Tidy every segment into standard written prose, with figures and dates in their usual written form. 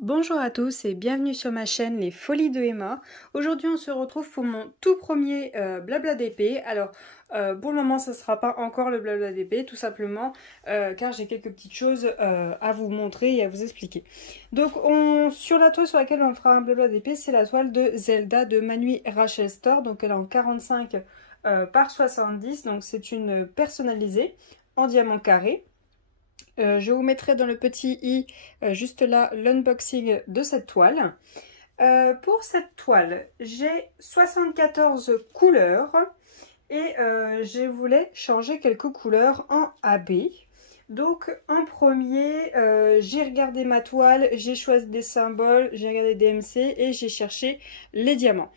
Bonjour à tous et bienvenue sur ma chaîne Les Folies de Emma. Aujourd'hui on se retrouve pour mon tout premier blabla d'épée. Alors pour le moment ça ne sera pas encore le blabla d'épée tout simplement car j'ai quelques petites choses à vous montrer et à vous expliquer. Donc sur la toile sur laquelle on fera un blabla d'épée, c'est la toile de Zelda de Manu Rachel Store. Donc elle est en 45 par 70, donc c'est une personnalisée en diamant carré. Je vous mettrai dans le petit i juste là l'unboxing de cette toile. Pour cette toile, j'ai 74 couleurs et je voulais changer quelques couleurs en AB. Donc en premier, j'ai regardé ma toile, j'ai choisi des symboles, j'ai regardé des MC et j'ai cherché les diamants.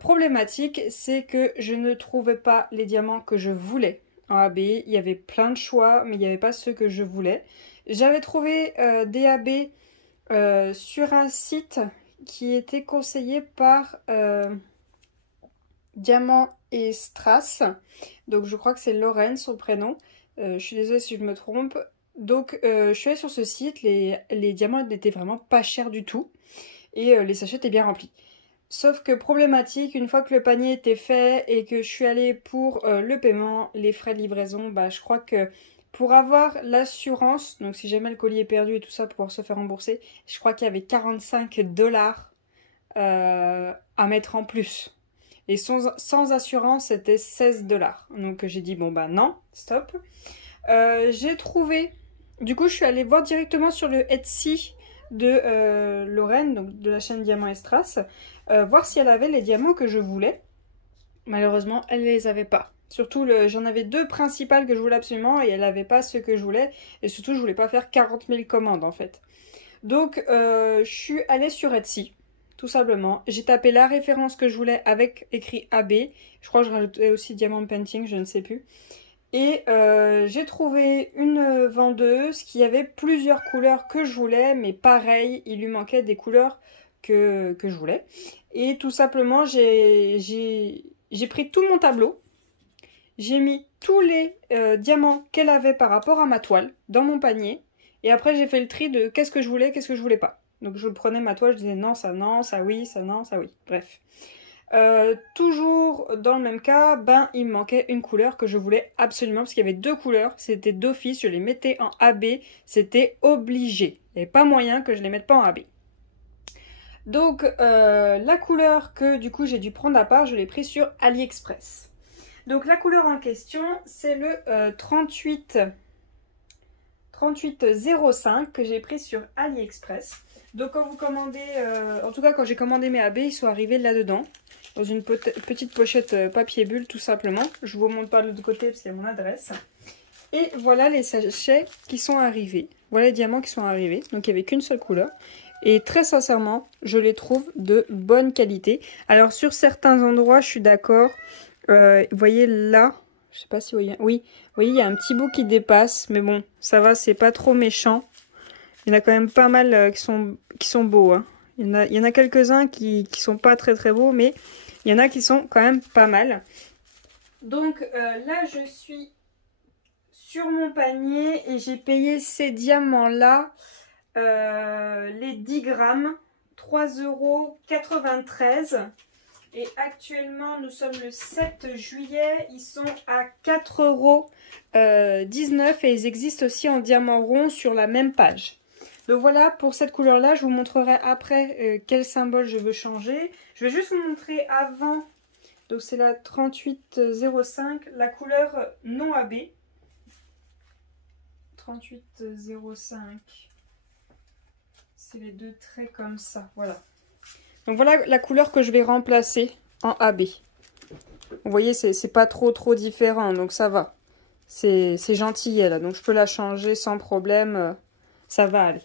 Problématique, c'est que je ne trouvais pas les diamants que je voulais. En AB, il y avait plein de choix, mais il n'y avait pas ceux que je voulais. J'avais trouvé des AB sur un site qui était conseillé par Diamant et Strass. Donc je crois que c'est Lorraine son prénom. Je suis désolée si je me trompe. Donc je suis allée sur ce site, les diamants n'étaient vraiment pas chers du tout. Et les sachets étaient bien remplis. Sauf que problématique, une fois que le panier était fait et que je suis allée pour le paiement, les frais de livraison, bah je crois que pour avoir l'assurance, donc si jamais le colis est perdu et tout ça, pour pouvoir se faire rembourser, je crois qu'il y avait 45 $ à mettre en plus. Et sans assurance, c'était 16 $. Donc j'ai dit bon bah non, stop. J'ai trouvé, du coup je suis allée voir directement sur le Etsy de Lorraine, donc de la chaîne Diamant et Strass, voir si elle avait les diamants que je voulais. Malheureusement, elle les avait pas. Surtout, j'en avais deux principales que je voulais absolument et elle n'avait pas ceux que je voulais. Et surtout, je voulais pas faire 40 000 commandes en fait. Donc, je suis allée sur Etsy, tout simplement. J'ai tapé la référence que je voulais avec écrit AB. Je crois que je rajoutais aussi Diamond Painting, je ne sais plus. Et j'ai trouvé une vendeuse qui avait plusieurs couleurs que je voulais, mais pareil, il lui manquait des couleurs que je voulais. Et tout simplement, j'ai pris tout mon tableau, j'ai mis tous les diamants qu'elle avait par rapport à ma toile dans mon panier, et après j'ai fait le tri de qu'est-ce que je voulais pas. Donc je prenais ma toile, je disais non, ça oui, ça non, ça oui. Bref. Toujours dans le même cas, ben il me manquait une couleur que je voulais absolument parce qu'il y avait deux couleurs, c'était d'office, je les mettais en AB, c'était obligé. Il n'y avait pas moyen que je les mette pas en AB. Donc la couleur que du coup j'ai dû prendre à part, je l'ai pris sur AliExpress. Donc la couleur en question, c'est le 3805 que j'ai pris sur AliExpress. Donc quand vous commandez, en tout cas quand j'ai commandé mes AB, ils sont arrivés là-dedans. Dans une petite pochette papier bulle tout simplement. Je vous montre pas de l'autre côté parce qu'il y a mon adresse. Et voilà les sachets qui sont arrivés. Voilà les diamants qui sont arrivés. Donc il n'y avait qu'une seule couleur. Et très sincèrement, je les trouve de bonne qualité. Alors sur certains endroits, je suis d'accord. Vous voyez là, je sais pas si vous voyez. Oui, vous voyez, il y a un petit bout qui dépasse. Mais bon, ça va, c'est pas trop méchant. Il y en a quand même pas mal qui sont beaux. Hein. Il y en a quelques-uns qui sont pas très très beaux, mais il y en a qui sont quand même pas mal. Donc là, je suis sur mon panier et j'ai payé ces diamants-là, les 10 grammes, 3,93 €. Et actuellement, nous sommes le 7 juillet, ils sont à 4,19 € et ils existent aussi en diamant rond sur la même page. Donc voilà, pour cette couleur-là, je vous montrerai après quel symbole je veux changer. Je vais juste vous montrer avant, donc c'est la 3805, la couleur non AB. 3805, c'est les deux traits comme ça, voilà. Donc voilà la couleur que je vais remplacer en AB. Vous voyez, c'est pas trop différent, donc ça va. C'est gentil là, donc je peux la changer sans problème, ça va aller.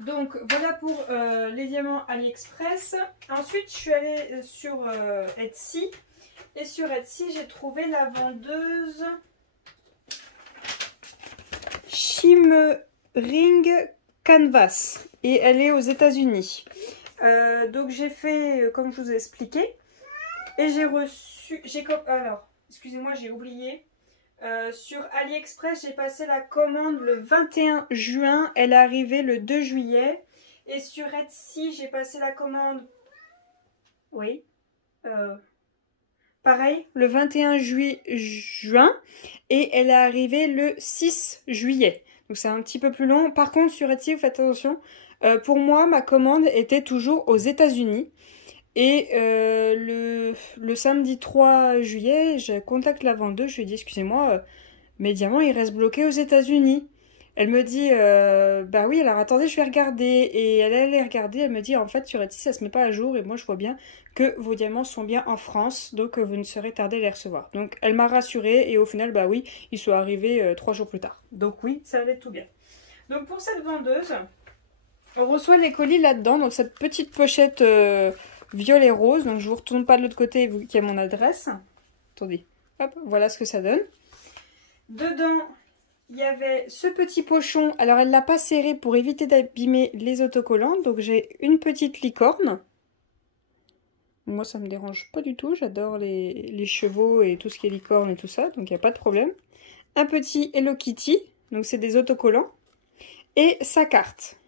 Donc voilà pour les diamants AliExpress. Ensuite je suis allée sur Etsy. Et sur Etsy j'ai trouvé la vendeuse Shimmering Canvas. Et elle est aux États-Unis. Donc j'ai fait comme je vous ai expliqué. Et j'ai reçu... Alors, excusez-moi, j'ai oublié. Sur AliExpress, j'ai passé la commande le 21 juin. Elle est arrivée le 2 juillet. Et sur Etsy, j'ai passé la commande... Oui. Pareil, le 21 juin. Et elle est arrivée le 6 juillet. Donc c'est un petit peu plus long. Par contre, sur Etsy, vous faites attention. Pour moi, ma commande était toujours aux États-Unis. Et le samedi 3 juillet, je contacte la vendeuse, je lui dis excusez-moi, mes diamants ils restent bloqués aux États-Unis. Elle me dit bah oui, alors attendez, je vais regarder. Et elle allait regarder, elle me dit en fait sur Etsy ça se met pas à jour et moi je vois bien que vos diamants sont bien en France, donc vous ne serez tardé à les recevoir. Donc elle m'a rassurée et au final bah oui, ils sont arrivés 3 jours plus tard. Donc oui, ça allait tout bien. Donc pour cette vendeuse, on reçoit les colis là-dedans, donc cette petite pochette violet rose, donc je vous retourne pas de l'autre côté vu qu'il y a mon adresse. Attendez, hop, voilà ce que ça donne. Dedans, il y avait ce petit pochon, alors elle l'a pas serré pour éviter d'abîmer les autocollants, donc j'ai une petite licorne. Moi ça me dérange pas du tout, j'adore les chevaux et tout ce qui est licorne et tout ça, donc il n'y a pas de problème. Un petit Hello Kitty, donc c'est des autocollants, et sa carte.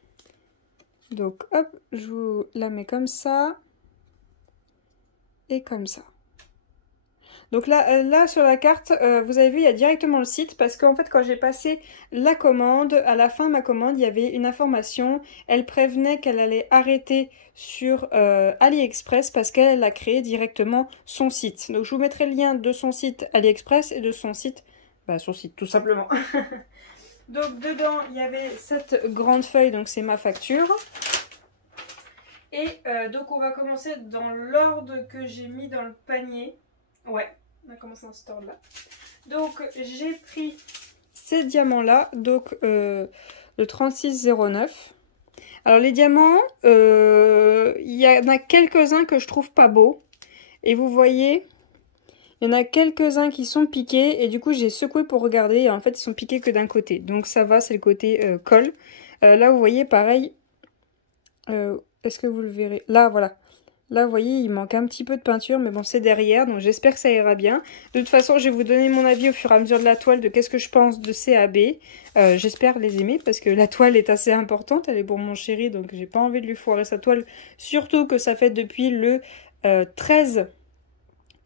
Donc hop, je vous la mets comme ça. Et comme ça. Donc là sur la carte, vous avez vu, il y a directement le site. Parce qu'en fait, quand j'ai passé la commande, à la fin de ma commande, il y avait une information. Elle prévenait qu'elle allait arrêter sur AliExpress parce qu'elle a créé directement son site. Donc je vous mettrai le lien de son site AliExpress et de son site tout simplement. Donc dedans, il y avait cette grande feuille, donc c'est ma facture. Et donc on va commencer dans l'ordre que j'ai mis dans le panier. Ouais, on va commencer dans cet ordre-là. Donc j'ai pris ces diamants-là, donc le 3609. Alors les diamants, il y en a quelques-uns que je trouve pas beaux. Et vous voyez, il y en a quelques-uns qui sont piqués. Et du coup j'ai secoué pour regarder. Et en fait ils sont piqués que d'un côté. Donc ça va, c'est le côté colle. Là vous voyez pareil. Est-ce que vous le verrez? Là, voilà. Là, vous voyez, il manque un petit peu de peinture, mais bon, c'est derrière, donc j'espère que ça ira bien. De toute façon, je vais vous donner mon avis au fur et à mesure de la toile, de qu'est-ce que je pense de ces AB. J'espère les aimer, parce que la toile est assez importante, elle est pour mon chéri, donc j'ai pas envie de lui foirer sa toile. Surtout que ça fait depuis le 13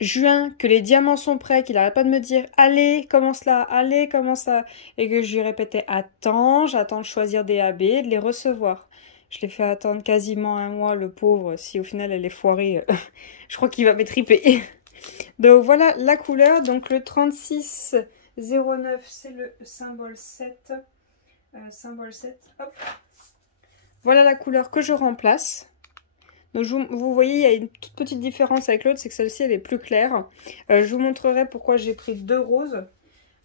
juin que les diamants sont prêts, qu'il n'arrête pas de me dire « Allez, commence là, allez, commence là », et que je lui répétais « Attends, j'attends de choisir des AB et de les recevoir ». Je l'ai fait attendre quasiment un mois, le pauvre. Si au final elle est foirée, je crois qu'il va m'étriper. Donc voilà la couleur. Donc le 3609, c'est le symbole 7. Symbole 7, hop. Voilà la couleur que je remplace. Donc vous voyez, il y a une toute petite différence avec l'autre, c'est que celle-ci elle est plus claire. Je vous montrerai pourquoi j'ai pris deux roses.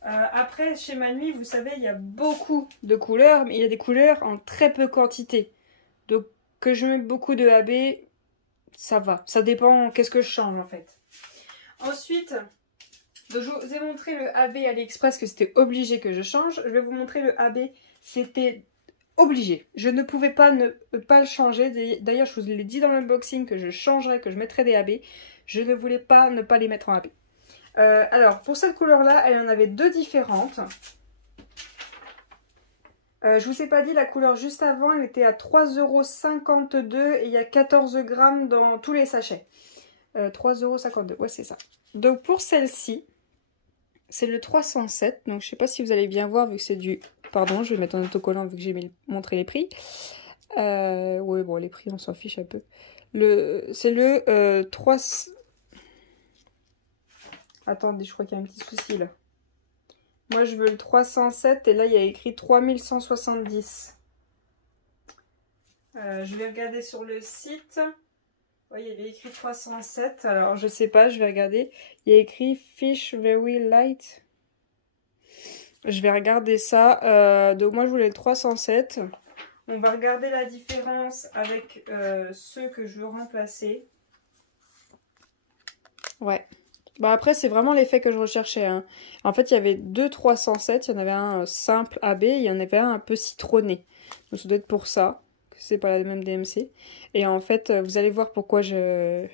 Après, chez Manui, vous savez, il y a beaucoup de couleurs, mais il y a des couleurs en très peu quantité. Donc, que je mette beaucoup de AB, ça va. Ça dépend qu'est-ce que je change, en fait. Ensuite, donc je vous ai montré le AB AliExpress, que c'était obligé que je change. Je vais vous montrer le AB, c'était obligé. Je ne pouvais pas ne pas le changer. D'ailleurs, je vous l'ai dit dans l'unboxing que je changerais, que je mettrais des AB. Je ne voulais pas ne pas les mettre en AB. Alors, pour cette couleur-là, elle en avait deux différentes. Je vous ai pas dit, la couleur juste avant, elle était à 3,52 € et il y a 14 grammes dans tous les sachets. 3,52 €, ouais c'est ça. Donc pour celle-ci, c'est le 307. Donc je sais pas si vous allez bien voir vu que c'est du... Pardon, je vais mettre en autocollant vu que j'ai montré les prix. Ouais bon, les prix on s'en fiche un peu. C'est le 3... Attendez, je crois qu'il y a un petit souci là. Moi, je veux le 307 et là, il y a écrit 3170. Je vais regarder sur le site. Oui, il y avait écrit 307. Alors, je sais pas, je vais regarder. Il y a écrit Fish Very Light. Je vais regarder ça. Donc, moi, je voulais le 307. On va regarder la différence avec ceux que je veux remplacer. Ouais. Bah après, c'est vraiment l'effet que je recherchais. Hein. En fait, il y avait deux 307. Il y en avait un simple AB. Il y en avait un peu citronné. Donc, ça doit être pour ça que c'est pas la même DMC. Et en fait, vous allez voir pourquoi je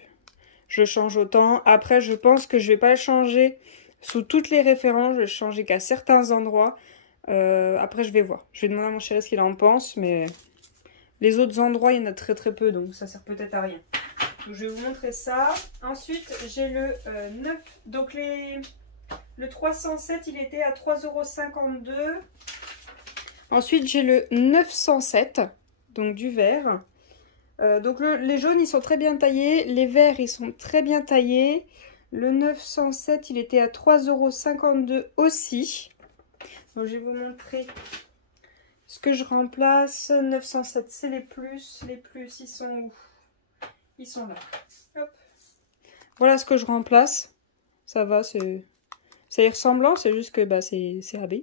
change autant. Après, je pense que je vais pas le changer sous toutes les références. Je vais changer qu'à certains endroits. Après, je vais voir. Je vais demander à mon chéri ce qu'il en pense, mais les autres endroits, il y en a très très peu, donc ça sert peut-être à rien. Donc, je vais vous montrer ça. Ensuite, j'ai le 9. Donc, le 307, il était à 3,52 €. Ensuite, j'ai le 907, donc du vert. Donc, les jaunes, ils sont très bien taillés. Les verts, ils sont très bien taillés. Le 907, il était à 3,52 € aussi. Donc, je vais vous montrer ce que je remplace. 907, c'est les plus. Les plus, ils sont où? Ils sont là. Hop. Voilà ce que je remplace. Ça va, c'est ressemblant, c'est juste que bah, c'est AB.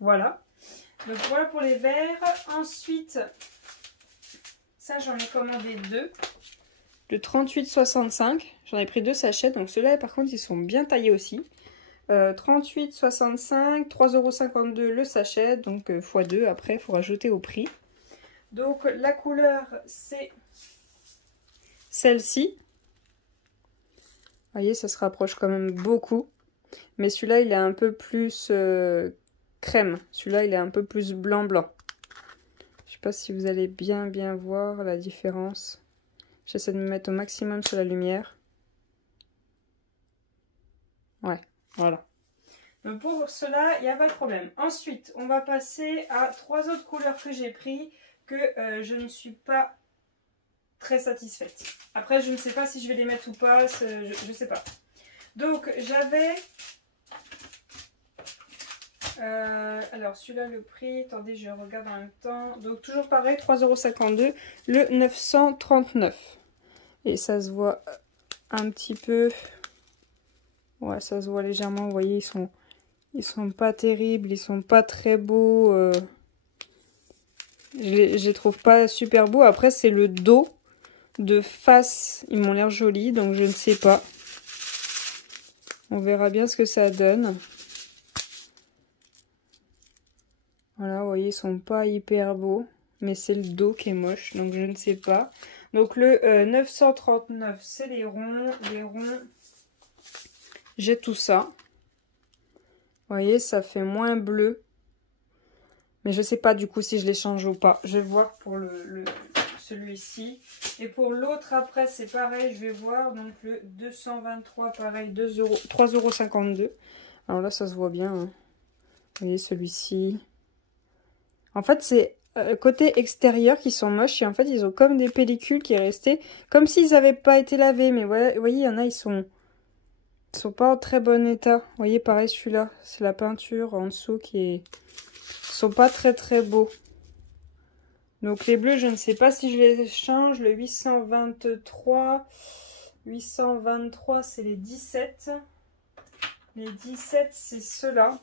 Voilà. Donc voilà pour les verts. Ensuite, ça j'en ai commandé 2. Le 38,65. J'en ai pris 2 sachets. Donc ceux-là par contre ils sont bien taillés aussi. 38,65, 3,52 € le sachet. Donc x2 après il faut rajouter au prix. Donc la couleur c'est celle-ci. Vous voyez, ça se rapproche quand même beaucoup. Mais celui-là, il est un peu plus crème. Celui-là, il est un peu plus blanc-blanc. Je sais pas si vous allez bien voir la différence. J'essaie de me mettre au maximum sur la lumière. Ouais, voilà. Donc pour cela, il n'y a pas de problème. Ensuite, on va passer à 3 autres couleurs que j'ai pris que je ne suis pas très satisfaite. Après, je ne sais pas si je vais les mettre ou pas, je ne sais pas. Donc, j'avais... alors, celui-là, le prix... Attendez, je regarde en même temps. Donc, toujours pareil, 3,52 €, le 939. Et ça se voit un petit peu... Ouais, ça se voit légèrement. Vous voyez, ils sont pas terribles, ils sont pas très beaux. Je les trouve pas super beaux. Après, c'est le dos. De face, ils m'ont l'air jolis, donc je ne sais pas. On verra bien ce que ça donne. Voilà, vous voyez, ils sont pas hyper beaux. Mais c'est le dos qui est moche, donc je ne sais pas. Donc le 939, c'est les ronds. Les ronds, j'ai tout ça. Vous voyez, ça fait moins bleu. Mais je sais pas du coup si je les change ou pas. Je vais voir pour celui-ci. Et pour l'autre, après, c'est pareil, je vais voir. Donc le 223, pareil, 3,52 €. Alors là, ça se voit bien. Hein. Vous voyez, celui-ci. En fait, c'est côté extérieur qui sont moches. Et en fait, ils ont comme des pellicules qui est restée. Comme s'ils n'avaient pas été lavés. Mais voilà, vous voyez, il y en a, ils sont pas en très bon état. Vous voyez, pareil, celui-là. C'est la peinture en dessous qui est... Ils sont pas très très beaux. Donc les bleus, je ne sais pas si je les change. Le 823, c'est les 17. Les 17, c'est ceux-là. Vous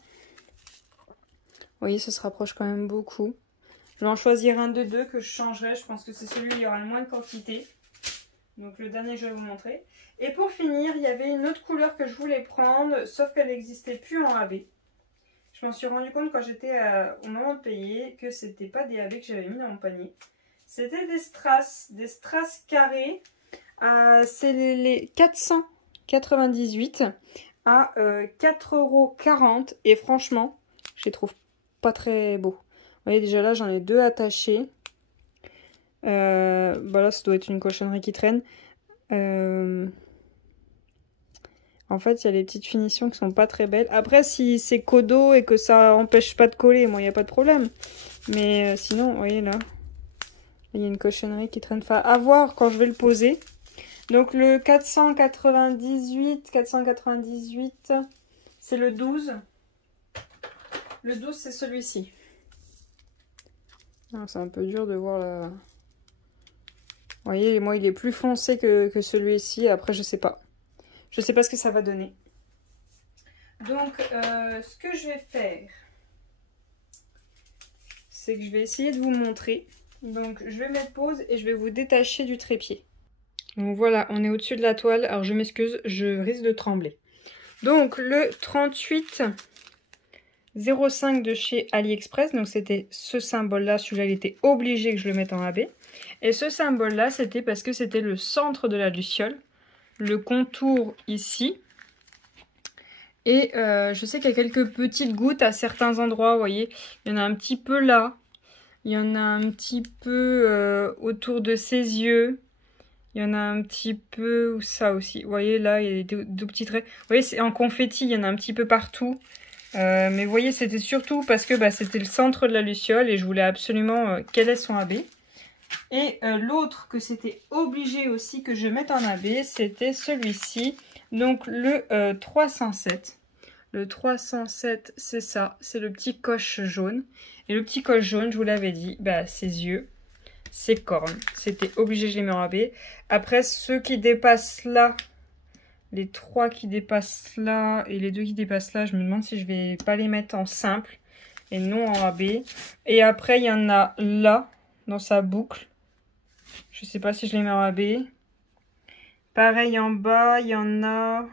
voyez, ça se rapproche quand même beaucoup. Je vais en choisir un de deux que je changerai. Je pense que c'est celui où il y aura le moins de quantité. Donc le dernier, je vais vous montrer. Et pour finir, il y avait une autre couleur que je voulais prendre, sauf qu'elle n'existait plus en AB. Je m'en suis rendu compte quand j'étais au moment de payer que c'était pas des AB que j'avais mis dans mon panier. C'était des strass carrés. C'est les 498 à 4,40 € et franchement, je les trouve pas très beaux. Vous voyez déjà là, j'en ai 2 attachés. Bah là, ça doit être une cochonnerie qui traîne. En fait, il y a les petites finitions qui sont pas très belles. Après, si c'est codo et que ça empêche pas de coller, moi, il n'y a pas de problème. Mais sinon, vous voyez là, il y a une cochonnerie qui traîne. Enfin, à voir quand je vais le poser. Donc, le 498, c'est le 12. Le 12, c'est celui-ci. C'est un peu dur de voir la... Vous voyez, moi, il est plus foncé que celui-ci. Après, je sais pas. Je sais pas ce que ça va donner. Donc, ce que je vais faire, c'est que je vais essayer de vous montrer. Donc, je vais mettre pause et je vais vous détacher du trépied. Donc voilà, on est au-dessus de la toile. Alors, je m'excuse, je risque de trembler. Donc, le 38,05 de chez AliExpress. Donc, c'était ce symbole-là. Celui-là, il était obligé que je le mette en AB. Et ce symbole-là, c'était parce que c'était le centre de la luciole. Le contour ici. Et je sais qu'il y a quelques petites gouttes à certains endroits, vous voyez. Il y en a un petit peu là. Il y en a un petit peu autour de ses yeux. Il y en a un petit peu ça aussi. Vous voyez, là, il y a deux petits traits. Vous voyez, c'est en confetti, il y en a un petit peu partout. Mais vous voyez, c'était surtout parce que c'était le centre de la luciole et je voulais absolument qu'elle ait son AB. Et l'autre que c'était obligé aussi que je mette en AB, c'était celui-ci. Donc le 307. Le 307, c'est ça. C'est le petit coche jaune. Et le petit coche jaune, je vous l'avais dit, ses yeux, ses cornes. C'était obligé, je les mets en AB. Après, ceux qui dépassent là, les 3 qui dépassent là et les 2 qui dépassent là, je me demande si je vais pas les mettre en simple et non en AB. Et après, il y en a là, dans sa boucle. Je sais pas si je les mets en AB. Pareil en bas, il y en a...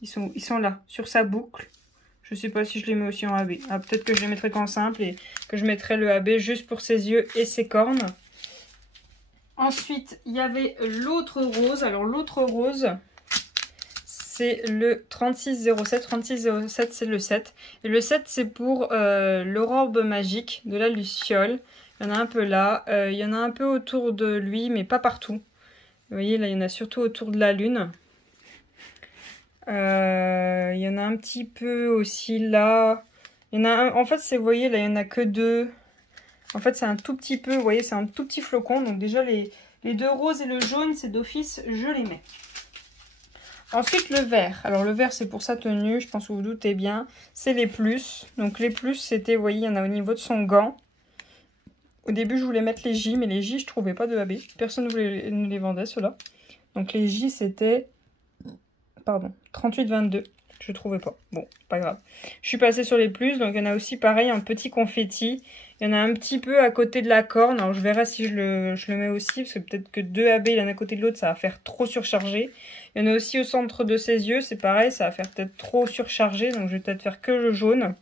Ils sont là, sur sa boucle. Je sais pas si je les mets aussi en AB. Ah, peut-être que je les mettrai qu'en simple et que je mettrai le AB juste pour ses yeux et ses cornes. Ensuite, il y avait l'autre rose. Alors, l'autre rose, c'est le 3607. 3607, c'est le 7. Et le 7, c'est pour l'orbe magique de la luciole. Il y en a un peu là. Il y en a un peu autour de lui, mais pas partout. Vous voyez, là, il y en a surtout autour de la lune. Il y en a un petit peu aussi là. Il y en a un, en fait, vous voyez, là, il n'y en a que 2. En fait, c'est un tout petit peu, vous voyez, c'est un tout petit flocon. Donc déjà, les 2 roses et le jaune, c'est d'office, je les mets. Ensuite, le vert. Alors, le vert, c'est pour sa tenue. Je pense que vous vous doutez bien. C'est les plus. Donc, les plus, c'était, vous voyez, il y en a au niveau de son gant. Au début, je voulais mettre les J, mais les J, je trouvais pas de AB. Personne ne les vendait, ceux-là. Donc, les J, c'était... Pardon, 38-22. Je trouvais pas. Bon, pas grave. Je suis passée sur les plus. Donc, il y en a aussi, pareil, un petit confetti. Il y en a un petit peu à côté de la corne. Alors, je verrai si je le mets aussi. Parce que peut-être que 2 AB l'un à côté de l'autre, ça va faire trop surchargé. Il y en a aussi au centre de ses yeux. C'est pareil, ça va faire peut-être trop surchargé. Donc, je vais peut-être faire que le jaune.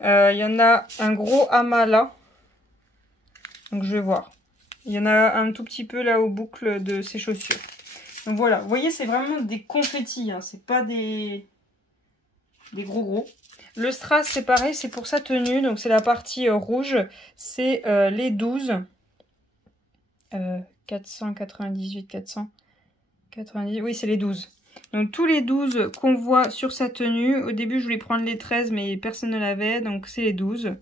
Il y en a un gros amas là. Donc, je vais voir. Il y en a un tout petit peu là aux boucles de ses chaussures. Donc, voilà. Vous voyez, c'est vraiment des confettis. Hein. C'est pas des gros. Le strass, c'est pareil, c'est pour sa tenue. Donc, c'est la partie rouge. C'est les 12. 498, 490. Oui, c'est les 12. Donc, tous les 12 qu'on voit sur sa tenue. Au début, je voulais prendre les 13, mais personne ne l'avait. Donc, c'est les 12.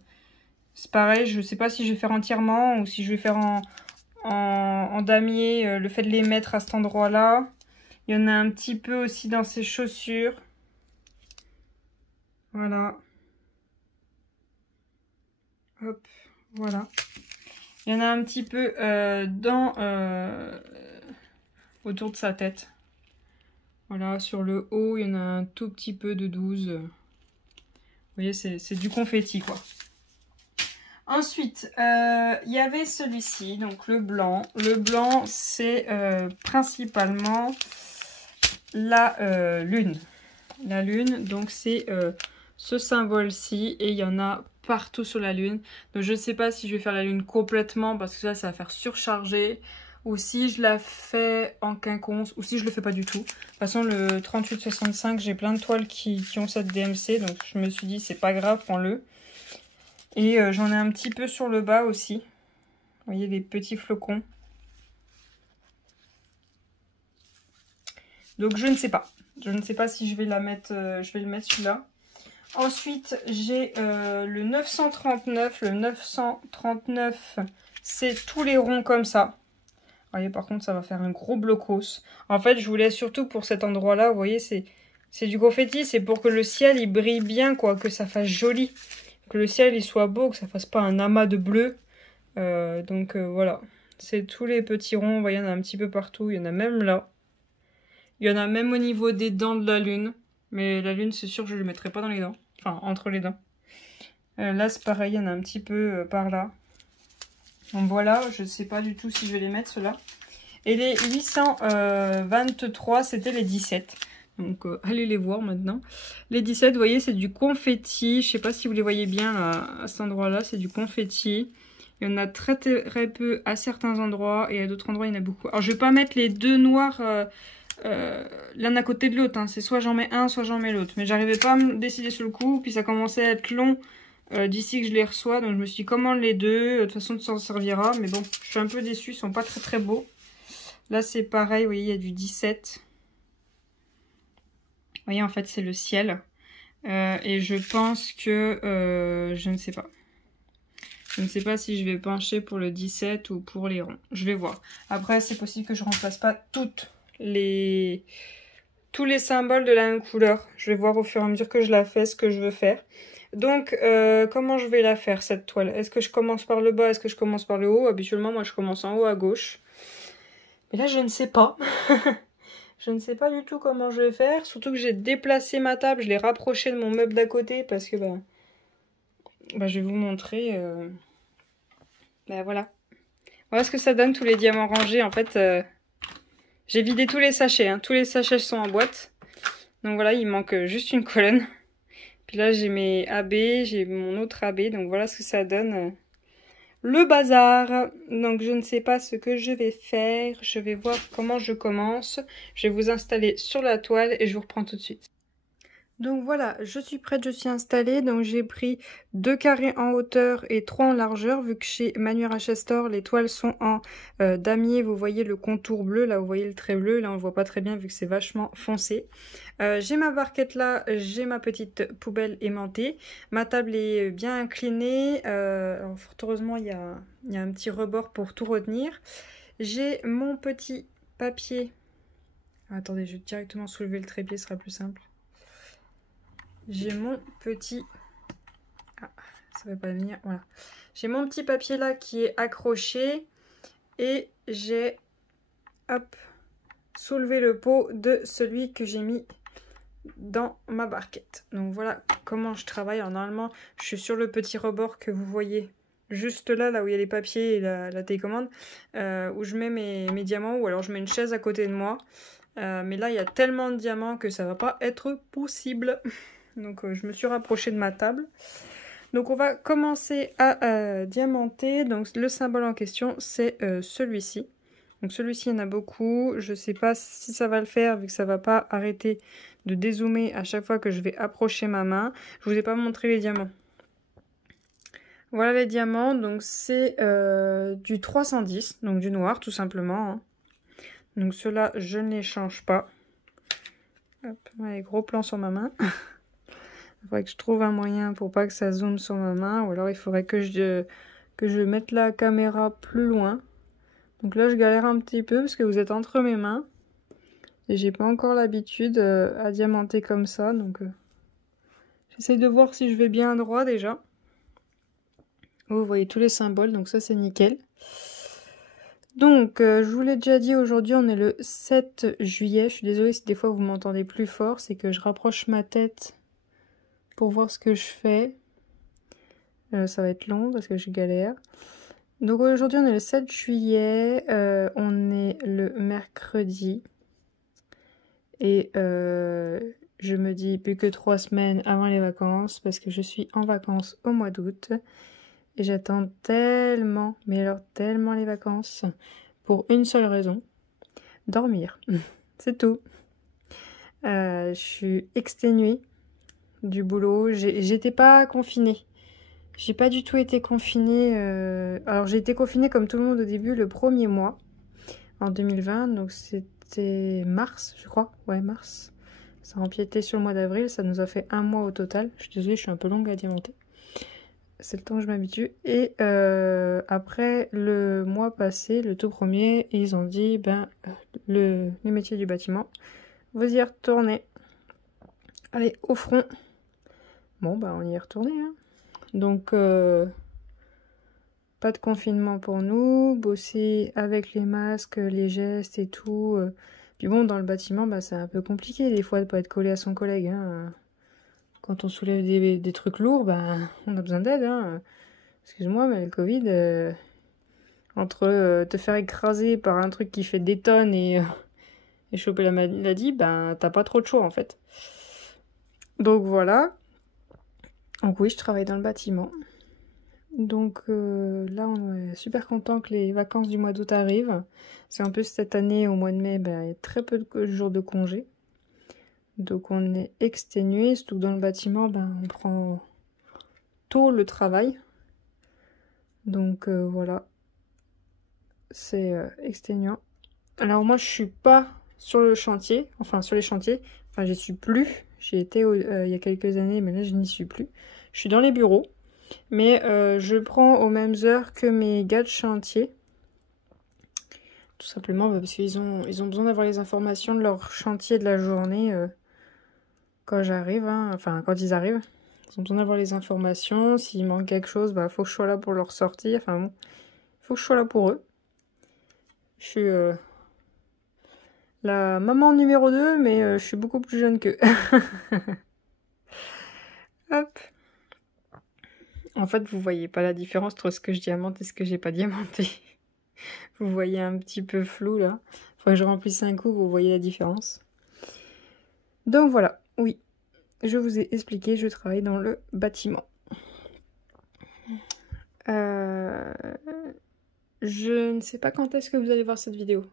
C'est pareil, je ne sais pas si je vais faire entièrement ou si je vais faire en damier. Le fait de les mettre à cet endroit-là. Il y en a un petit peu aussi dans ses chaussures. Voilà. Hop, voilà. Il y en a un petit peu autour de sa tête. Voilà, sur le haut, il y en a un tout petit peu de 12. Vous voyez, c'est du confetti, quoi. Ensuite, il y avait celui-ci, donc le blanc. Le blanc, c'est principalement la lune. La lune, donc c'est ce symbole-ci. Et il y en a partout sur la lune. Donc je ne sais pas si je vais faire la lune complètement parce que ça va faire surcharger. Ou si je la fais en quinconce. Ou si je le fais pas du tout. De toute façon, le 38-65, j'ai plein de toiles qui ont cette DMC. Donc je me suis dit, c'est pas grave, prends-le. Et j'en ai un petit peu sur le bas aussi. Vous voyez les petits flocons. Donc je ne sais pas. Je ne sais pas si je vais la mettre. Je vais le mettre celui-là. Ensuite, j'ai le 939. Le 939, c'est tous les ronds comme ça. Vous voyez, par contre, ça va faire un gros blocos. En fait, je voulais surtout pour cet endroit-là, vous voyez, c'est du confetti. C'est pour que le ciel, il brille bien, quoi, que ça fasse joli. Que le ciel, il soit beau, que ça fasse pas un amas de bleu. Donc, voilà. C'est tous les petits ronds. Vous voyez, il y en a un petit peu partout. Il y en a même là. Il y en a même au niveau des dents de la lune. Mais la lune, c'est sûr que je ne le mettrai pas dans les dents. Enfin, entre les dents. Là, c'est pareil, il y en a un petit peu par là. Donc voilà, je ne sais pas du tout si je vais les mettre, ceux-là. Et les 823, c'était les 17. Donc, allez les voir maintenant. Les 17, vous voyez, c'est du confetti. Je ne sais pas si vous les voyez bien là, à cet endroit-là. C'est du confetti. Il y en a très, très peu à certains endroits. Et à d'autres endroits, il y en a beaucoup. Alors, je ne vais pas mettre les 2 noirs l'un à côté de l'autre. Hein. C'est soit j'en mets un, soit j'en mets l'autre. Mais j'arrivais pas à me décider sur le coup. Puis ça commençait à être long d'ici que je les reçois. Donc je me suis dit, commande les deux. De toute façon, ça en servira. Mais bon, je suis un peu déçue. Ils sont pas très très beaux. Là, c'est pareil. Vous voyez, il y a du 17. Vous voyez, en fait, c'est le ciel. Et je pense que... je ne sais pas. Je ne sais pas si je vais pencher pour le 17 ou pour les ronds. Je vais voir. Après, c'est possible que je remplace pas tous les symboles de la même couleur. Je vais voir au fur et à mesure que je la fais ce que je veux faire. Donc, comment je vais la faire, cette toile? Est-ce que je commence par le bas? Est-ce que je commence par le haut? Habituellement, moi, je commence en haut à gauche. Mais là, je ne sais pas. Je ne sais pas du tout comment je vais faire. Surtout que j'ai déplacé ma table. Je l'ai rapprochée de mon meuble d'à côté parce que... je vais vous montrer. Voilà. Voilà ce que ça donne, tous les diamants rangés. En fait, j'ai vidé tous les sachets. Hein. Tous les sachets sont en boîte. Donc voilà, il manque juste une colonne. Puis là, j'ai mes AB, j'ai mon autre AB. Donc voilà ce que ça donne. Le bazar. Donc je ne sais pas ce que je vais faire. Je vais voir comment je commence. Je vais vous installer sur la toile et je vous reprends tout de suite. Donc voilà, je suis prête, je suis installée. Donc j'ai pris 2 carrés en hauteur et 3 en largeur. Vu que chez Manu Rachestor, les toiles sont en damier. Vous voyez le contour bleu, là vous voyez le trait bleu. Là on ne voit pas très bien vu que c'est vachement foncé. J'ai ma barquette là, j'ai ma petite poubelle aimantée. Ma table est bien inclinée. Alors fort heureusement, il y a un petit rebord pour tout retenir. J'ai mon petit papier. Attendez, je vais directement soulever le trépied, ce sera plus simple. J'ai mon petit... Ah, ça va pas venir, voilà. J'ai mon petit papier là qui est accroché. Et j'ai, hop, soulevé le pot de celui que j'ai mis dans ma barquette. Donc voilà comment je travaille. Alors normalement, je suis sur le petit rebord que vous voyez juste là, là où il y a les papiers et la télécommande, où je mets mes diamants, ou alors je mets une chaise à côté de moi. Mais là, il y a tellement de diamants que ça va pas être possible. Donc je me suis rapprochée de ma table. Donc on va commencer à diamanter. Donc le symbole en question, c'est celui-ci. Donc celui-ci, il y en a beaucoup. Je ne sais pas si ça va le faire, vu que ça ne va pas arrêter de dézoomer à chaque fois que je vais approcher ma main. Je ne vous ai pas montré les diamants. Voilà les diamants. Donc c'est du 310, donc du noir tout simplement. Hein. Donc ceux-là, je ne les change pas. Hop, allez, gros plan sur ma main. Il faudrait que je trouve un moyen pour pas que ça zoome sur ma main. Ou alors il faudrait que je mette la caméra plus loin. Donc là je galère un petit peu parce que vous êtes entre mes mains. Et j'ai pas encore l'habitude à diamanter comme ça. Donc j'essaye de voir si je vais bien droit déjà. Vous voyez tous les symboles, donc ça c'est nickel. Donc je vous l'ai déjà dit, aujourd'hui on est le 7 juillet. Je suis désolée si des fois vous m'entendez plus fort. C'est que je rapproche ma tête pour voir ce que je fais. Ça va être long parce que je galère. Donc aujourd'hui on est le 7 juillet, on est le mercredi. Et je me dis plus que 3 semaines avant les vacances parce que je suis en vacances au mois d'août. Et j'attends tellement, mais alors tellement les vacances pour une seule raison, dormir. C'est tout. Je suis exténuée du boulot. J'étais pas confinée. J'ai pas du tout été confinée. Alors j'ai été confinée comme tout le monde au début le premier mois en 2020. Donc c'était mars, je crois. Ouais, mars. Ça a empiété sur le mois d'avril. Ça nous a fait 1 mois au total. Je suis désolée, je suis un peu longue à diamanter. C'est le temps que je m'habitue. Et après le mois passé, le tout premier, ils ont dit, les métiers du bâtiment, vous y retournez. Allez, au front. Bon, on y est retourné. Hein. Donc, pas de confinement pour nous. Bosser avec les masques, les gestes et tout. Puis bon, dans le bâtiment, c'est un peu compliqué des fois de pas être collé à son collègue. Hein. Quand on soulève des trucs lourds, on a besoin d'aide. Hein. Excuse-moi, mais le Covid, entre te faire écraser par un truc qui fait des tonnes et choper la maladie, t'as pas trop de choix en fait. Donc voilà. Donc oui, je travaille dans le bâtiment. Donc là, on est super content que les vacances du mois d'août arrivent. C'est un peu cette année, au mois de mai, il y a très peu de jours de congé. Donc on est exténué, surtout que dans le bâtiment, on prend tôt le travail. Donc voilà, c'est exténuant. Alors moi je suis pas sur le chantier, enfin sur les chantiers, enfin j'y suis plus. J'y étais il y a quelques années, mais là je n'y suis plus. Je suis dans les bureaux, mais je prends aux mêmes heures que mes gars de chantier. Tout simplement parce qu'ils ont besoin d'avoir les informations de leur chantier de la journée quand j'arrive, hein, enfin quand ils arrivent. Ils ont besoin d'avoir les informations. S'il manque quelque chose, faut que je sois là pour leur sortir. Enfin bon, il faut que je sois là pour eux. Je suis la maman numéro 2, mais je suis beaucoup plus jeune qu'eux. Hop. En fait, vous voyez pas la différence entre ce que je diamante et ce que j'ai pas diamanté. Vous voyez un petit peu flou là. Faudrait que je remplisse un coup, vous voyez la différence. Donc voilà, oui. Je vous ai expliqué, je travaille dans le bâtiment. Je ne sais pas quand est-ce que vous allez voir cette vidéo.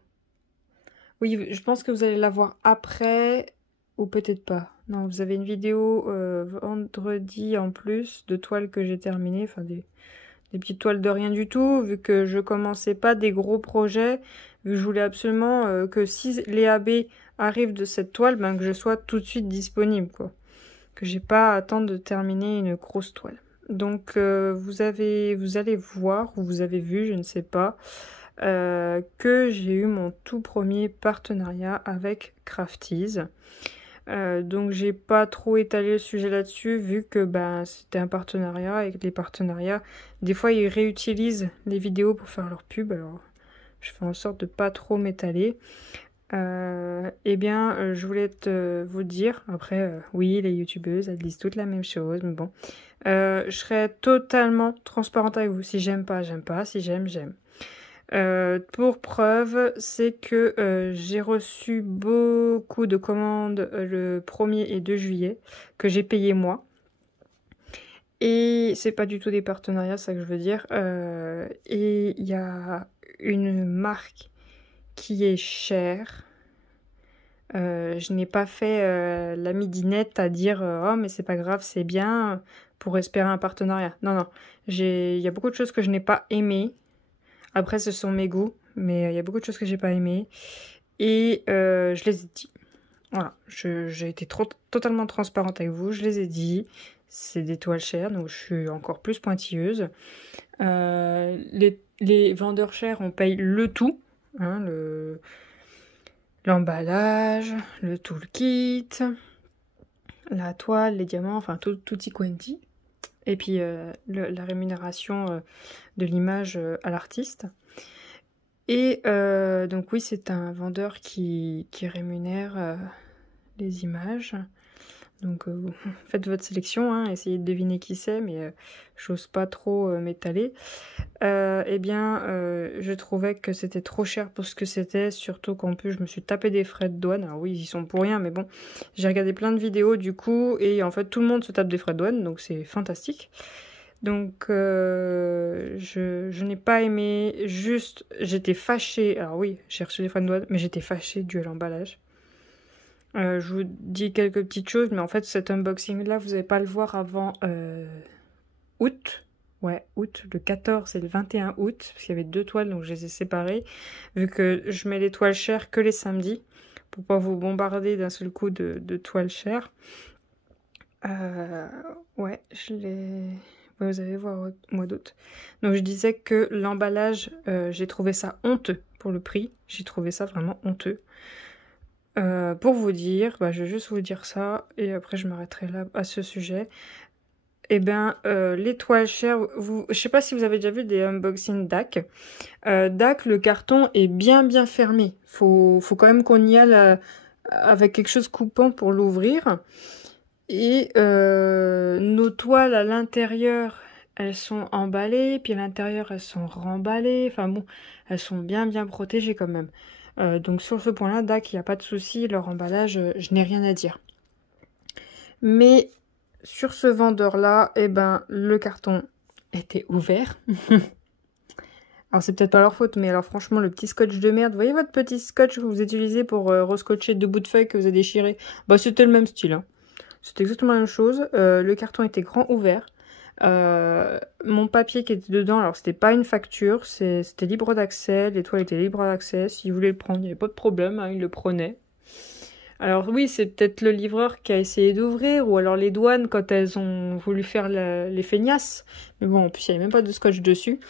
Oui, je pense que vous allez la voir après, ou peut-être pas. Non, vous avez une vidéo vendredi en plus de toiles que j'ai terminées, enfin des petites toiles de rien du tout, vu que je commençais pas des gros projets, vu que je voulais absolument que si les AB arrivent de cette toile, que je sois tout de suite disponible, quoi. Que j'ai pas à attendre de terminer une grosse toile. Donc vous allez voir, ou vous avez vu, je ne sais pas, que j'ai eu mon tout premier partenariat avec Crafties. Donc j'ai pas trop étalé le sujet là-dessus, vu que c'était un partenariat, et que les partenariats, des fois ils réutilisent les vidéos pour faire leur pub, alors je fais en sorte de pas trop m'étaler. Je voulais vous dire, après, oui, les youtubeuses, elles disent toutes la même chose, mais bon. Je serai totalement transparente avec vous. Si j'aime pas, j'aime pas. Si j'aime, j'aime. Pour preuve, c'est que j'ai reçu beaucoup de commandes le 1er et 2 juillet, que j'ai payé moi. Et c'est pas du tout des partenariats, c'est ça que je veux dire. Et il y a une marque qui est chère. Je n'ai pas fait la midinette à dire oh mais c'est pas grave, c'est bien pour espérer un partenariat. Non, non. Il y a beaucoup de choses que je n'ai pas aimées. Après, ce sont mes goûts, mais il y a beaucoup de choses que j'ai pas aimées. Et je les ai dit. Voilà, j'ai été totalement transparente avec vous, je les ai dit. C'est des toiles chères, donc je suis encore plus pointilleuse. Les vendeurs chers, on paye le tout. Hein, l'emballage, le toolkit, la toile, les diamants, enfin tutti quanti. Et puis la rémunération de l'image à l'artiste. Et donc oui, c'est un vendeur qui rémunère les images. Donc faites votre sélection, hein, essayez de deviner qui c'est, mais j'ose pas trop m'étaler. Je trouvais que c'était trop cher pour ce que c'était, surtout qu'en plus je me suis tapé des frais de douane. Alors oui, ils y sont pour rien, mais bon, j'ai regardé plein de vidéos du coup, et en fait tout le monde se tape des frais de douane, donc c'est fantastique. Donc je n'ai pas aimé, juste j'étais fâchée. Alors oui, j'ai reçu des frais de douane, mais j'étais fâchée dû à l'emballage. Je vous dis quelques petites choses, mais en fait cet unboxing là vous n'allez pas le voir avant août. Ouais, août, le 14 et le 21 août, parce qu'il y avait 2 toiles, donc je les ai séparées, vu que je mets les toiles chères que les samedis, pour pas vous bombarder d'un seul coup de toiles chères. Ouais, vous allez voir au mois d'août. Donc je disais que l'emballage, j'ai trouvé ça honteux pour le prix, j'ai trouvé ça vraiment honteux. Pour vous dire, je vais juste vous dire ça, et après je m'arrêterai là à ce sujet. Les toiles chères, je sais pas si vous avez déjà vu des unboxings DAC. DAC, le carton est bien fermé. Faut quand même qu'on y aille avec quelque chose coupant pour l'ouvrir. Et nos toiles à l'intérieur, elles sont emballées, puis à l'intérieur elles sont remballées. Enfin bon, elles sont bien protégées quand même. Donc sur ce point-là, DAC, il n'y a pas de souci. Leur emballage, je n'ai rien à dire. Mais sur ce vendeur-là, le carton était ouvert. Alors c'est peut-être pas leur faute, mais alors franchement le petit scotch de merde, vous voyez votre petit scotch que vous utilisez pour rescotcher 2 bouts de feuilles que vous avez déchirés? Bah c'était le même style, hein. C'était exactement la même chose. Le carton était grand ouvert. Mon papier qui était dedans, alors c'était pas une facture, c'était libre d'accès, les toiles étaient libres d'accès. S'ils voulaient le prendre, il n'y avait pas de problème, hein, ils le prenaient. Alors oui, c'est peut-être le livreur qui a essayé d'ouvrir, ou alors les douanes quand elles ont voulu faire les feignasses. Mais bon, en plus il n'y avait même pas de scotch dessus.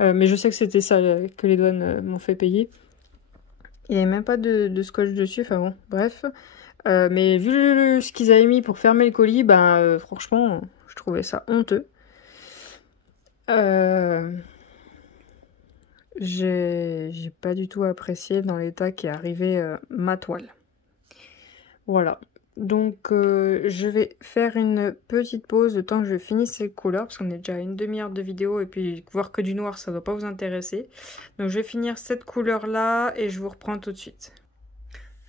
Mais je sais que c'était ça que les douanes m'ont fait payer. Il n'y avait même pas de scotch dessus, enfin bon, bref. Mais vu ce qu'ils avaient mis pour fermer le colis, ben franchement, je trouvais ça honteux. J'ai pas du tout apprécié dans l'état qui est arrivé ma toile. Voilà. Donc je vais faire une petite pause le temps que je finisse ces couleurs parce qu'on est déjà à une demi-heure de vidéo et puis voir que du noir ça doit pas vous intéresser. Donc je vais finir cette couleur là et je vous reprends tout de suite.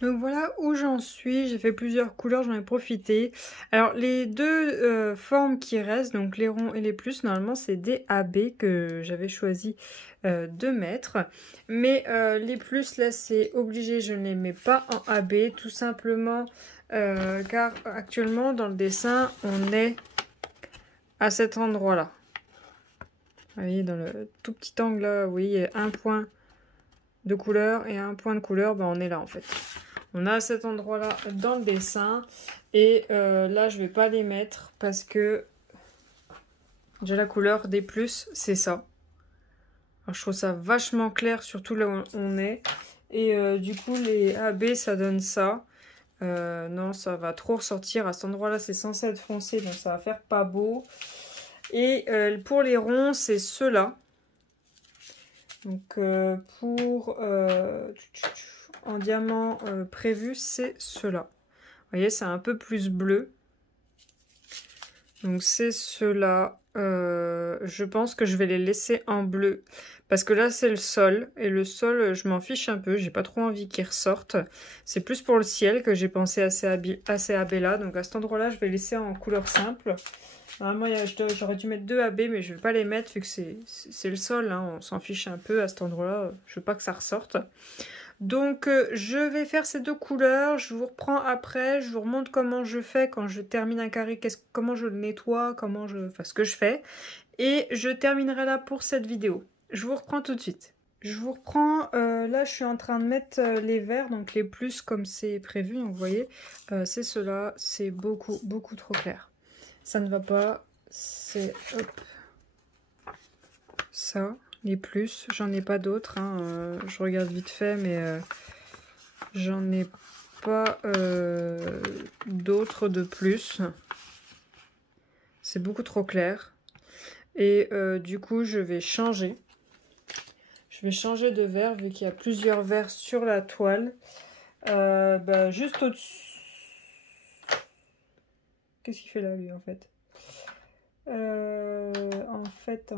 Donc voilà où j'en suis, j'ai fait plusieurs couleurs, j'en ai profité. Alors les deux formes qui restent, donc les ronds et les plus, normalement c'est des AB que j'avais choisi de mettre. Mais les plus là c'est obligé, je ne les mets pas en AB, tout simplement car actuellement dans le dessin on est à cet endroit là. Vous voyez dans le tout petit angle là, vous voyez un point de couleur et un point de couleur, ben on est là en fait. On a cet endroit-là dans le dessin. Et là, je vais pas les mettre parce que déjà la couleur des plus, c'est ça. Alors, je trouve ça vachement clair, surtout là où on est. Et du coup, les AB, ça donne ça. Non, ça va trop ressortir. À cet endroit-là, c'est censé être foncé, donc ça va faire pas beau. Et pour les ronds, c'est ceux-là. Donc pour... en diamant prévu, c'est ceux-là. Vous voyez, c'est un peu plus bleu. Donc c'est ceux-là. Je pense que je vais les laisser en bleu. Parce que là, c'est le sol. Et le sol, je m'en fiche un peu. J'ai pas trop envie qu'il ressorte. C'est plus pour le ciel que j'ai pensé assez à Bella. Donc à cet endroit-là, je vais laisser en couleur simple. Normalement, j'aurais dû mettre 2 AB, mais je vais pas les mettre vu que c'est le sol. Hein, on s'en fiche un peu à cet endroit-là. Je veux pas que ça ressorte. Donc je vais faire ces deux couleurs, je vous reprends après, je vous remontre comment je fais quand je termine un carré, comment je le nettoie, enfin ce que je fais. Et je terminerai là pour cette vidéo. Je vous reprends tout de suite. Je vous reprends, là je suis en train de mettre les verts, donc les plus comme c'est prévu, donc vous voyez, c'est cela, c'est beaucoup trop clair. Ça ne va pas, c'est hop, ça. Les plus, j'en ai pas d'autres, hein. Je regarde vite fait, mais j'en ai pas d'autres de plus. C'est beaucoup trop clair. Et du coup, je vais changer. Je vais changer de vert, vu qu'il y a plusieurs verts sur la toile. Juste au-dessus. Qu'est-ce qu'il fait là, lui, en fait? En fait...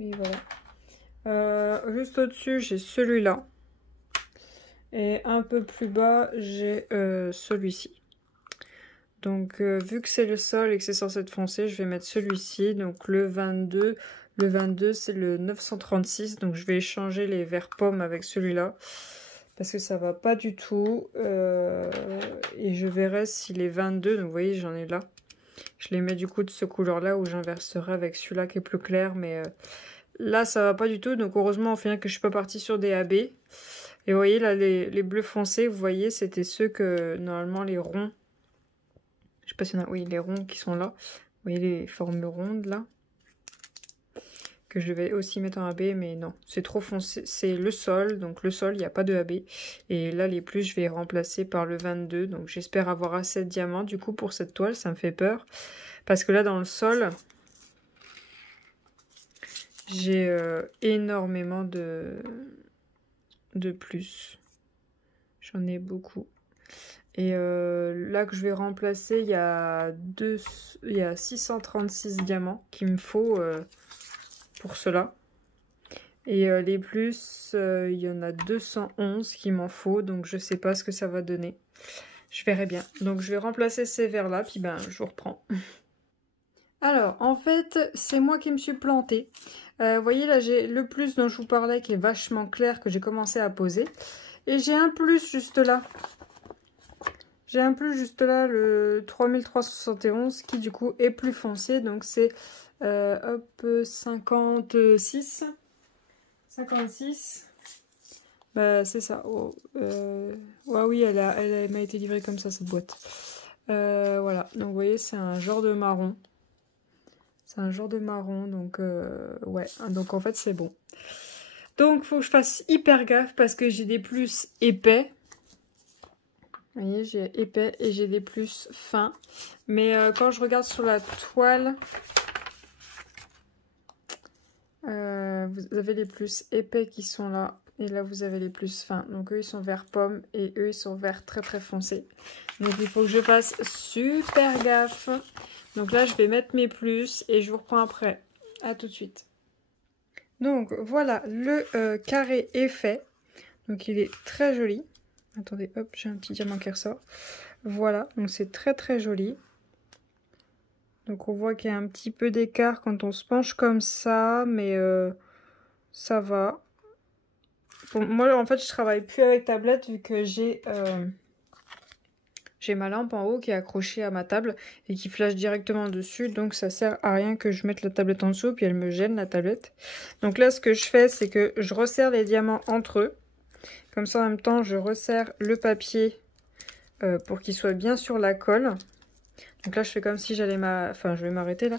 Et voilà. Juste au-dessus, j'ai celui-là. Et un peu plus bas, j'ai celui-ci. Donc, vu que c'est le sol et que c'est censé être foncé, je vais mettre celui-ci. Donc, le 22. Le 22, c'est le 936. Donc, je vais échanger les verts pommes avec celui-là. Parce que ça va pas du tout. Et je verrai si les 22, donc vous voyez, j'en ai là. Je les mets du coup de ce couleur-là où j'inverserai avec celui-là qui est plus clair. Mais... là, ça va pas du tout, donc heureusement, au final, que je suis pas partie sur des AB. Et vous voyez, là, les bleus foncés, vous voyez, c'était ceux que, normalement, les ronds... Je sais pas s'il y en a... Oui, les ronds qui sont là. Vous voyez les formes rondes, là. Que je vais aussi mettre en AB, mais non, c'est trop foncé. C'est le sol, donc le sol, il n'y a pas de AB. Et là, les plus, je vais les remplacer par le 22. Donc, j'espère avoir assez de diamants, du coup, pour cette toile. Ça me fait peur. Parce que là, dans le sol... j'ai énormément de plus. J'en ai beaucoup. Et là que je vais remplacer, il y a 636 diamants qu'il me faut pour cela. Et les plus, il y en a 211 qu'il m'en faut. Donc je sais pas ce que ça va donner. Je verrai bien. Donc je vais remplacer ces verres là, puis ben je vous reprends. Alors, en fait, c'est moi qui me suis plantée. Vous voyez, là, j'ai le plus dont je vous parlais qui est vachement clair que j'ai commencé à poser. Et j'ai un plus juste là. J'ai un plus juste là, le 3371, qui du coup est plus foncé. Donc c'est, hop, 56. 56. Bah, c'est ça. Oh, ouais, oui, elle m'a été livrée comme ça, cette boîte. Voilà, donc vous voyez, c'est un genre de marron. C'est un genre de marron, donc ouais, donc en fait c'est bon. Donc faut que je fasse hyper gaffe parce que j'ai des plus épais. Vous voyez, j'ai épais et j'ai des plus fins. Mais quand je regarde sur la toile, vous avez les plus épais qui sont là. Et là, vous avez les plus fins. Donc eux, ils sont vert pomme et eux, ils sont vert très très foncé. Donc il faut que je fasse super gaffe. Donc là, je vais mettre mes plus et je vous reprends après. À tout de suite. Donc voilà, le carré est fait. Donc il est très joli. Attendez, hop, j'ai un petit diamant qui ressort. Voilà, donc c'est très très joli. Donc on voit qu'il y a un petit peu d'écart quand on se penche comme ça, mais ça va. Bon, moi en fait je travaille plus avec tablette vu que j'ai ma lampe en haut qui est accrochée à ma table et qui flash directement dessus, donc ça sert à rien que je mette la tablette en dessous, puis elle me gêne la tablette. Donc là ce que je fais, c'est que je resserre les diamants entre eux. Comme ça en même temps je resserre le papier pour qu'il soit bien sur la colle. Donc là je fais comme si j'allais enfin je vais m'arrêter là.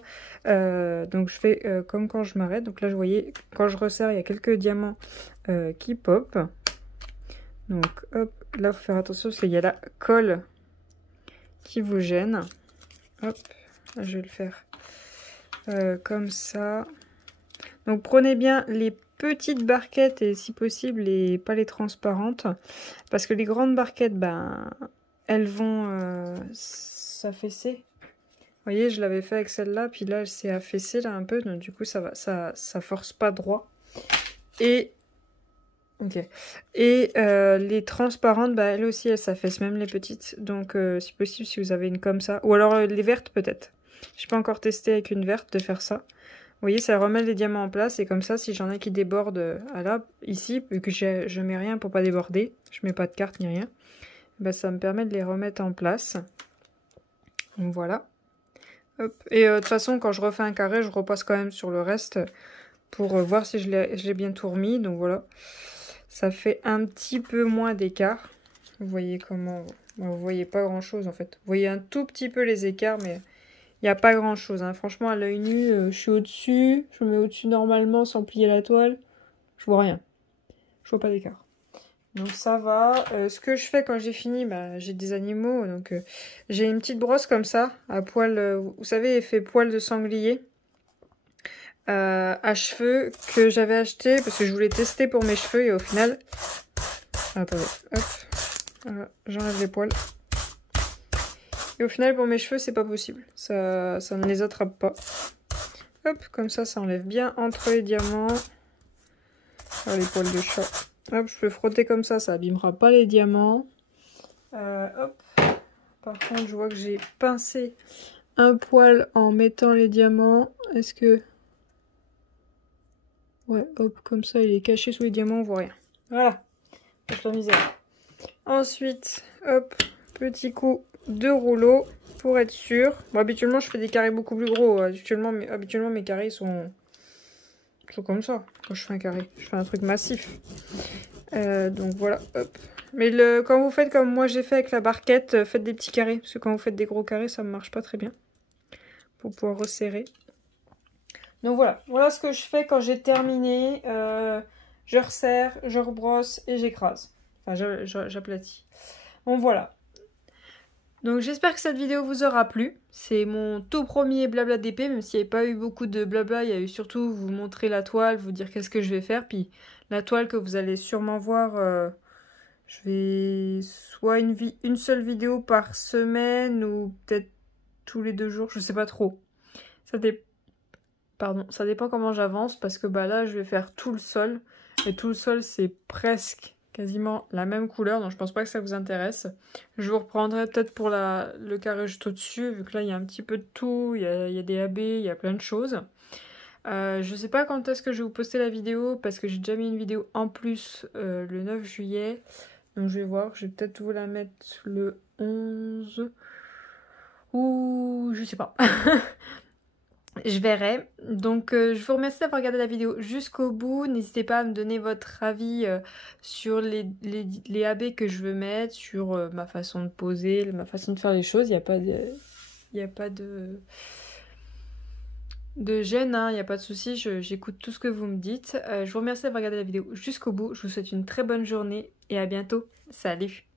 Donc je fais comme quand je m'arrête. Donc là je voyais quand je resserre il y a quelques diamants qui pop. Donc hop, là faut faire attention parce qu'il y a la colle qui vous gêne. Hop, là, je vais le faire comme ça. Donc prenez bien les petites barquettes et si possible pas les transparentes. Parce que les grandes barquettes, ben elles vont s'affaisser. Vous voyez, je l'avais fait avec celle-là, puis là elle s'est affaissée là un peu, donc du coup ça force pas droit. Et ok. Et les transparentes, bah elles aussi elles s'affaissent, même les petites. Donc si possible, si vous avez une comme ça, ou alors les vertes peut-être. J'ai pas encore testé avec une verte de faire ça. Vous voyez, ça remet les diamants en place et comme ça, si j'en ai qui débordent là, ici, vu que je mets rien pour pas déborder, je mets pas de carte ni rien, bah ça me permet de les remettre en place. Donc voilà. Hop. Et de toute façon, quand je refais un carré, je repasse quand même sur le reste pour voir si je l'ai bien tout remis. Donc voilà, ça fait un petit peu moins d'écart. Vous voyez comment... Bon, vous voyez pas grand-chose en fait. Vous voyez un tout petit peu les écarts, mais il n'y a pas grand-chose. Hein. Franchement, à l'œil nu, je suis au-dessus. Je me mets au-dessus normalement sans plier la toile. Je vois rien. Je vois pas d'écart. Donc ça va. Ce que je fais quand j'ai fini, bah, j'ai des animaux. Donc j'ai une petite brosse comme ça, à poil, vous savez, effet poil de sanglier. À cheveux que j'avais acheté parce que je voulais tester pour mes cheveux et au final... Attendez, hop. Voilà, j'enlève les poils. Et au final, pour mes cheveux, c'est pas possible. Ça ne les attrape pas. Hop, comme ça enlève bien entre les diamants. Alors, les poils de chat. Hop, je peux frotter comme ça abîmera pas les diamants. Hop. Par contre, je vois que j'ai pincé un poil en mettant les diamants. Est-ce que... Ouais, hop, comme ça, il est caché sous les diamants, on voit rien. Voilà, je la misère. Ensuite, hop, petit coup de rouleau pour être sûr. Bon, habituellement, je fais des carrés beaucoup plus gros. Habituellement, mes carrés sont comme ça. Quand je fais un carré, je fais un truc massif. Donc voilà, hop. Mais quand vous faites comme moi j'ai fait avec la barquette, faites des petits carrés. Parce que quand vous faites des gros carrés, ça ne marche pas très bien. Pour pouvoir resserrer. Donc voilà, voilà ce que je fais quand j'ai terminé. Je resserre, je rebrosse et j'écrase. Enfin, j'aplatis. Donc voilà. Donc j'espère que cette vidéo vous aura plu. C'est mon tout premier blabla d'épée, même s'il n'y avait pas eu beaucoup de blabla, il y a eu surtout vous montrer la toile, vous dire qu'est-ce que je vais faire. Puis la toile que vous allez sûrement voir, je vais soit une seule vidéo par semaine ou peut-être tous les 2 jours, je sais pas trop. Ça dépend comment j'avance parce que bah là je vais faire tout le sol. Et tout le sol c'est presque quasiment la même couleur, donc je pense pas que ça vous intéresse. Je vous reprendrai peut-être pour le carré juste au-dessus, vu que là il y a un petit peu de tout, il y a des AB, il y a plein de choses. Je sais pas quand est-ce que je vais vous poster la vidéo, parce que j'ai déjà mis une vidéo en plus le 9 juillet. Donc je vais voir, je vais peut-être vous la mettre le 11... ou je sais pas. Je verrai. Donc je vous remercie d'avoir regardé la vidéo jusqu'au bout. N'hésitez pas à me donner votre avis sur les AB que je veux mettre, sur ma façon de poser, ma façon de faire les choses. Il n'y a pas de... Il n'y a pas de gêne, hein, il n'y a pas de souci, j'écoute tout ce que vous me dites. Je vous remercie d'avoir regardé la vidéo jusqu'au bout. Je vous souhaite une très bonne journée et à bientôt. Salut!